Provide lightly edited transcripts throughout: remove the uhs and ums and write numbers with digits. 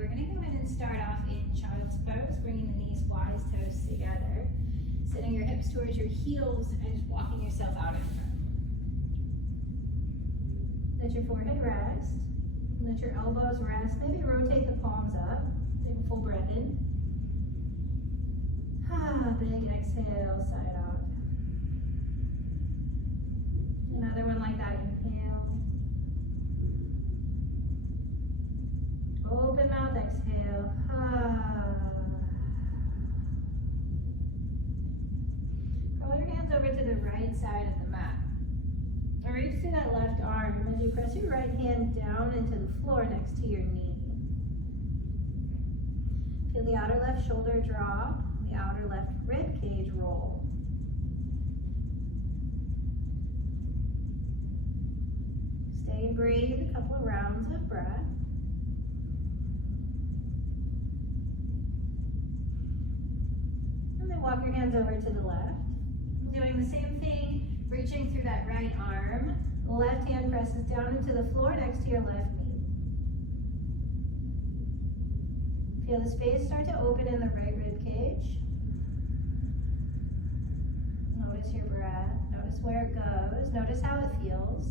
we're gonna go ahead and start off in child's pose, bringing the knees wide, toes together, sitting your hips towards your heels and just walking yourself out in front. Let your forehead rest, let your elbows rest, maybe rotate the palms up, take a full breath in. Big exhale, side out. Another one like that, inhale. Open mouth, exhale. Curl your hands over to the right side of the mat. Now reach to that left arm as you press your right hand down into the floor next to your knee. Feel the outer left shoulder drop, the outer left rib cage roll. Stay and breathe a couple of rounds of breath. And then walk your hands over to the left. Doing the same thing, reaching through that right arm. The left hand presses down into the floor next to your left knee. Feel the space start to open in the right rib cage. Notice your breath. Notice where it goes. Notice how it feels.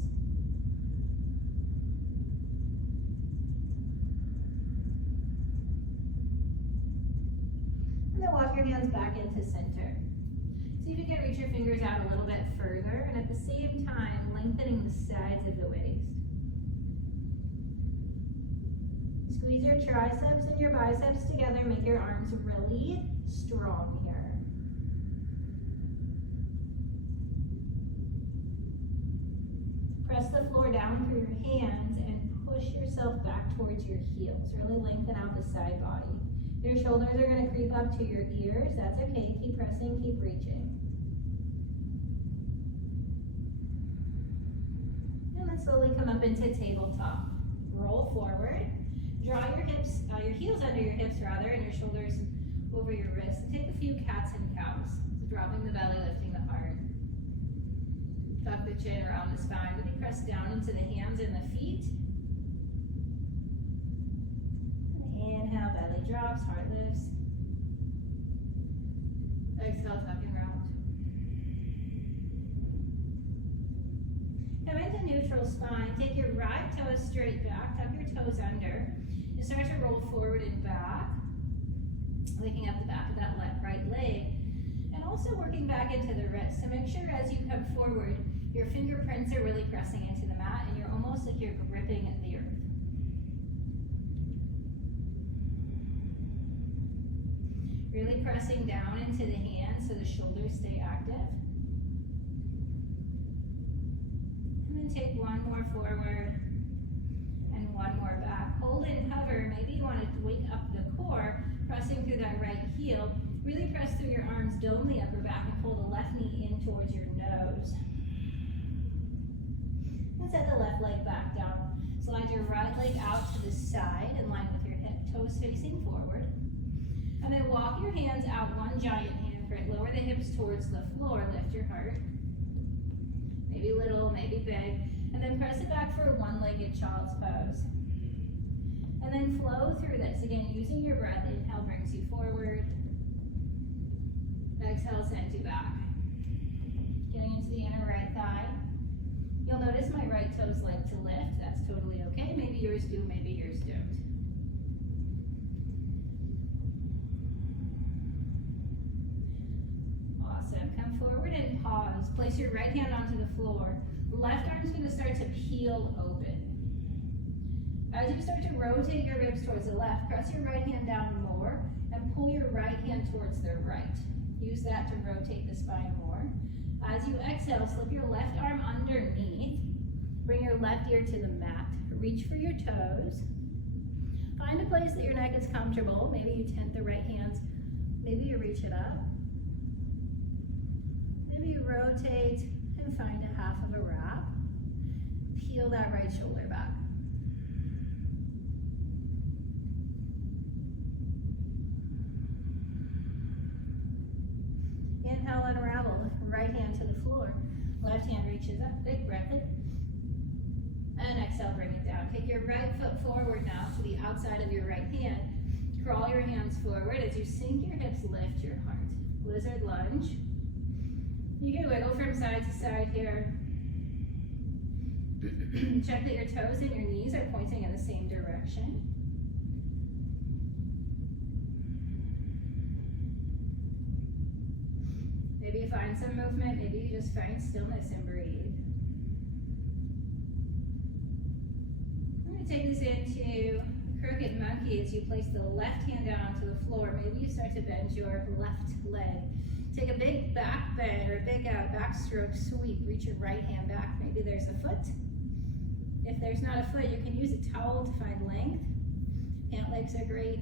And then walk your hands back into center. See if you can reach your fingers out a little bit further, and at the same time, lengthening the sides of the waist. Squeeze your triceps and your biceps together, make your arms really strong here. Press the floor down through your hands and push yourself back towards your heels. Really lengthen out the side body. Your shoulders are going to creep up to your ears. That's okay. Keep pressing, keep reaching. And then slowly come up into tabletop. Roll forward. Draw your hips, your heels under your hips rather, and your shoulders over your wrists. And take a few cats and cows. So dropping the belly, lifting the heart. Tuck the chin around the spine. Really press down into the hands and the feet. Inhale, belly drops, heart lifts. Exhale, tucking round. Come into neutral spine. Take your right toes straight back. Tuck your toes under. You start to roll forward and back. Waking up the back of that right leg. And also working back into the wrist. So make sure as you come forward, your fingerprints are really pressing into the mat and you're almost like you're gripping the earth. Really pressing down into the hands so the shoulders stay active. And then take one more forward and one more back. Hold and hover. Maybe you want to wake up the core, pressing through that right heel. Really press through your arms, dome the upper back, and pull the left knee in towards your nose. And set the left leg back down. Slide your right leg out to the side in line with your hip, toes facing forward. And then walk your hands out, one giant handprint. Lower the hips towards the floor, lift your heart. Maybe little, maybe big. And then press it back for a one-legged child's pose. And then flow through this. Again, using your breath. Inhale brings you forward. Exhale sends you back. Getting into the inner right thigh. You'll notice my right toes like to lift. That's totally okay. Maybe yours do, maybe yours don't. Awesome. Come forward and pause. Place your right hand onto the floor. Left arm's going to start to peel open. As you start to rotate your ribs towards the left, press your right hand down more and pull your right hand towards the right. Use that to rotate the spine more. As you exhale, slip your left arm underneath. Bring your left ear to the mat. Reach for your toes. Find a place that your neck is comfortable. Maybe you tent the right hands. Maybe you reach it up. Maybe you rotate and find a half of a wrap. Peel that right shoulder back. Inhale, unravel. Right hand to the floor. Left hand reaches up. Big breath in. And exhale, bring it down. Take your right foot forward now to the outside of your right hand. Crawl your hands forward. As you sink your hips, lift your heart. Lizard lunge. You can wiggle from side to side here. Check that your toes and your knees are pointing in the same direction. Maybe you find some movement, maybe you just find stillness and breathe. I'm going to take this into crooked monkey as you place the left hand down onto the floor. Maybe you start to bend your left leg. Take a big back bend or a big backstroke sweep. Reach your right hand back. Maybe there's a foot. If there's not a foot, you can use a towel to find length. Pant legs are great.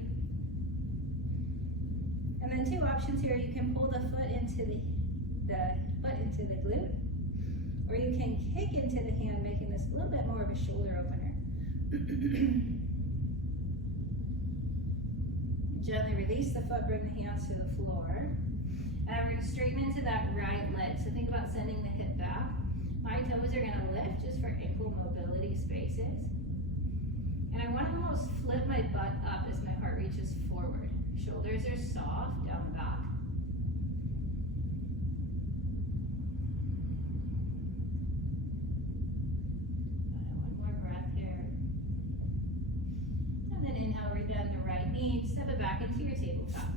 And then two options here. You can pull the foot into the foot into the glute, or you can kick into the hand, making this a little bit more of a shoulder opener. Gently release the foot, bring the hands to the floor. And we're going to straighten into that right leg. So think about sending the hip back. My toes are going to lift just for ankle mobility spaces. And I want to almost flip my butt up as my heart reaches forward. Shoulders are soft down the back. One more breath here. And then inhale, rebend the right knee. Step it back into your tabletop.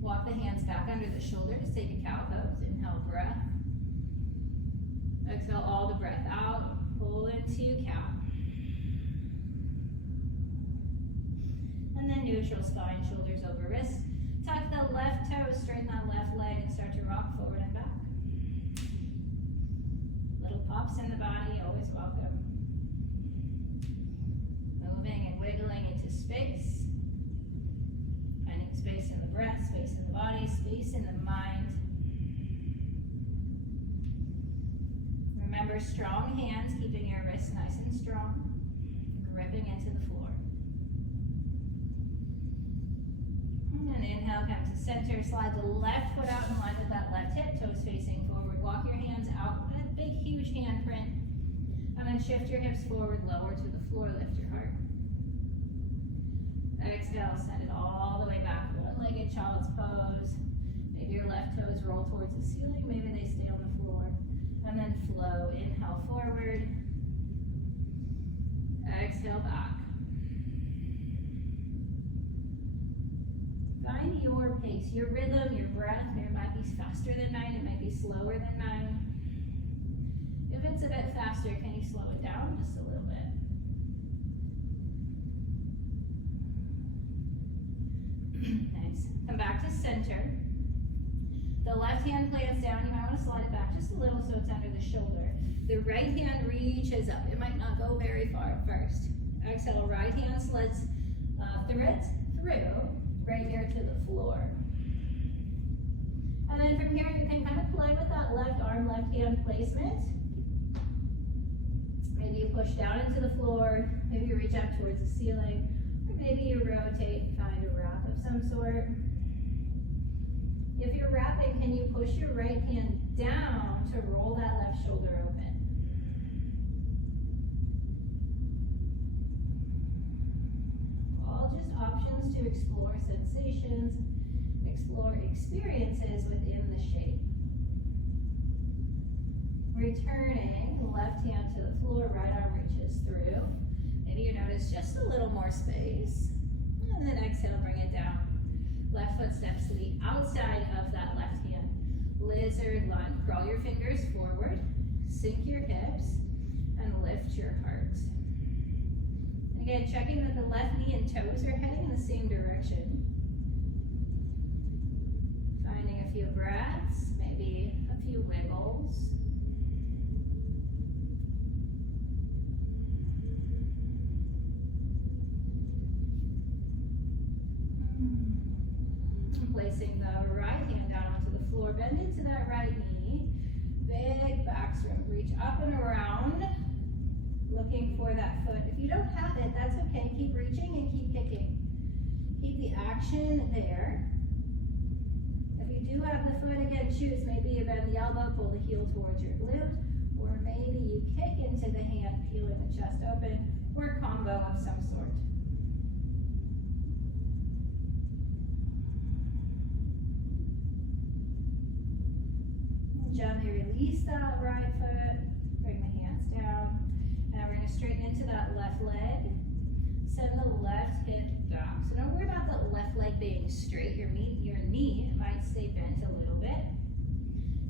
Walk the hands back under the shoulders. Take a cow pose. Inhale, breath. Exhale all the breath out. Pull into cow. And then neutral spine, shoulders over wrists. Tuck the left toes, straighten that left leg, and start to rock forward and back. Little pops in the body, always welcome. Moving and wiggling into space. Finding space in the breath, space in the body, space in the mind. Remember, strong hands, keeping your wrists nice and strong. Gripping into the floor. And inhale, come to center. Slide the left foot out in line with that left hip, toes facing forward. Walk your hands out, that big, huge handprint. And then shift your hips forward, lower to the floor, lift your heart. Exhale, send it all the way back. One-legged child's pose. Maybe your left toes roll towards the ceiling, maybe they stay on the floor. And then flow, inhale forward. Exhale back. Find your pace, your rhythm, your breath. It might be faster than mine, it might be slower than mine. If it's a bit faster, can you slow it down just a little bit? Nice. Come back to center. The left hand plants down. You might want to slide it back just a little so it's under the shoulder. The right hand reaches up. It might not go very far at first. Exhale, right hand slides through, right here to the floor. And then from here, you can kind of play with that left arm, left hand placement. Maybe you push down into the floor. Maybe you reach up towards the ceiling. Or maybe you rotate, find a wrap of some sort. If you're wrapping, can you push your right hand down to roll that left shoulder open? All just options to explore sensations, explore experiences within the shape. Returning, left hand to the floor, right arm reaches through. Maybe you notice just a little more space. And then exhale, bring it down. Left foot steps to the outside of that left hand. Lizard lunge. Crawl your fingers forward. Sink your hips. And lift your heart. Again, checking that the left knee and toes are heading in the same direction. Finding a few breaths. Maybe a few wiggles. Placing the right hand down onto the floor, bend into that right knee, big back strength, reach up and around, looking for that foot. If you don't have it, that's okay, keep reaching and keep kicking. Keep the action there. If you do have the foot, again, choose, maybe you bend the elbow, pull the heel towards your glute, or maybe you kick into the hand, peeling the chest open, or a combo of some sort. Gently release that right foot. Bring the hands down. Now we're going to straighten into that left leg. Send the left hip back. So don't worry about the left leg being straight. Your knee might stay bent a little bit.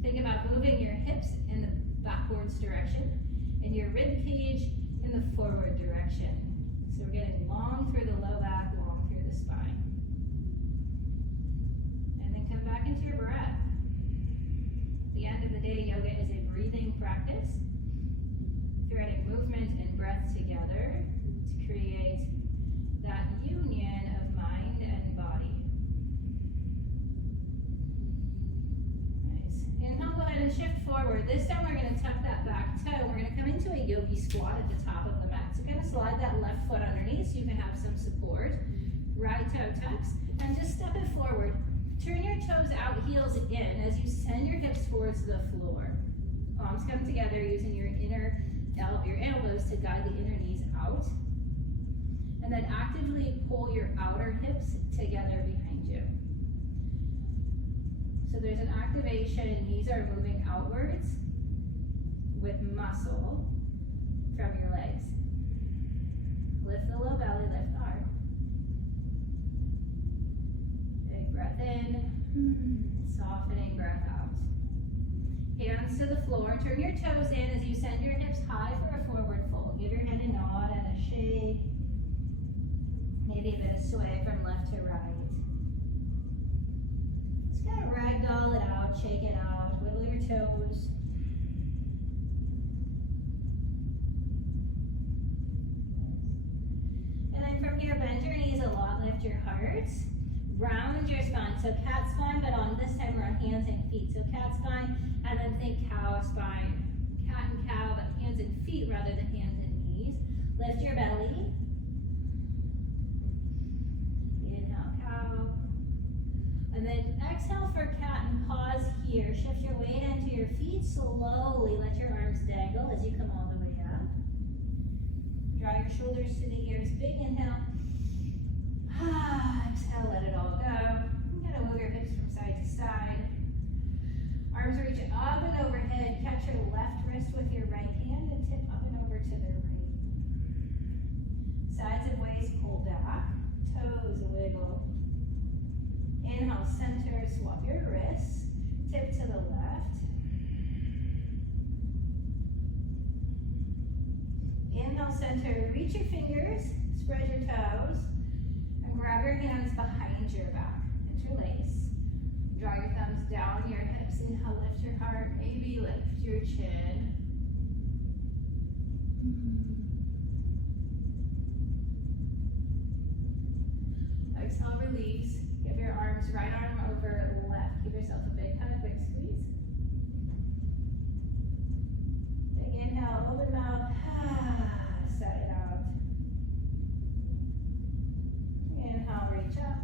Think about moving your hips in the backwards direction and your rib cage in the forward direction. So we're getting long through the low back, long through the spine. And then come back into your breath. At the end of the day, yoga is a breathing practice, threading movement and breath together to create that union of mind and body. Nice. Inhale, go ahead and shift forward. This time we're going to tuck that back toe. We're going to come into a yogi squat at the top of the mat. So kind of slide that left foot underneath so you can have some support. Right toe tucks, and just step it forward. Turn your toes out, heels in, as you send your hips towards the floor. Palms come together using your elbows to guide the inner knees out. And then actively pull your outer hips together behind you. So there's an activation, knees are moving outwards with muscle from your legs. Lift the low belly, lift the heart. Big breath in, softening breath out. Hands to the floor, turn your toes in as you send your hips high for a forward fold. Give your head a nod and a shake. Maybe a bit of sway from left to right. Just kind of ragdoll it out, shake it out, wiggle your toes. And then from here, bend your knees a lot, lift your heart. Round your spine, so cat spine, but on this time we're on hands and feet. So cat spine, and then think cow spine. Cat and cow, but hands and feet rather than hands and knees. Lift your belly. Inhale, cow. And then exhale for cat and pause here. Shift your weight into your feet slowly. Let your arms dangle as you come all the way up. Draw your shoulders to the ears. Big inhale. Exhale, let it all go. You gotta move your hips from side to side. Arms reach up and overhead. Catch your left wrist with your right hand and tip up and over to the right. Sides of waist pull back. Toes wiggle. Inhale, center, swap your wrists. Tip to the left. Inhale, center, reach your fingers, spread your toes. Grab your hands behind your back, interlace. Draw your thumbs down your hips. Inhale, lift your heart, maybe lift your chin. Exhale, release. Give your arms, right arm over left. Give yourself a big hug, big squeeze. Big inhale, open mouth. Set it out. Inhale, reach up.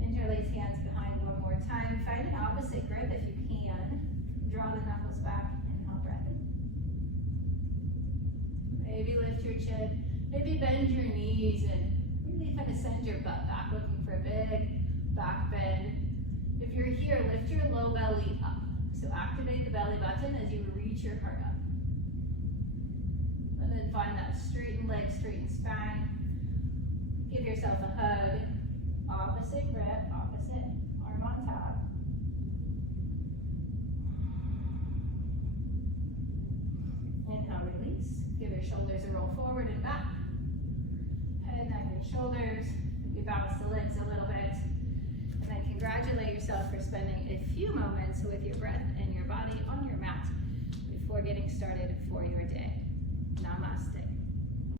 Interlace hands behind one more time. Find an opposite grip if you can. Draw the knuckles back. Inhale, breath in. Maybe lift your chin. Maybe bend your knees and really kind of send your butt back, looking for a big back bend. If you're here, lift your low belly up. So activate the belly button as you reach your heart up. And then find that straightened leg, straightened spine. Give yourself a hug. Opposite grip, opposite arm on top. Inhale, release. Give your shoulders a roll forward and back. Head, neck, and shoulders. You bounce the legs a little bit. And then congratulate yourself for spending a few moments with your breath and your body on your mat before getting started for your day. Namaste.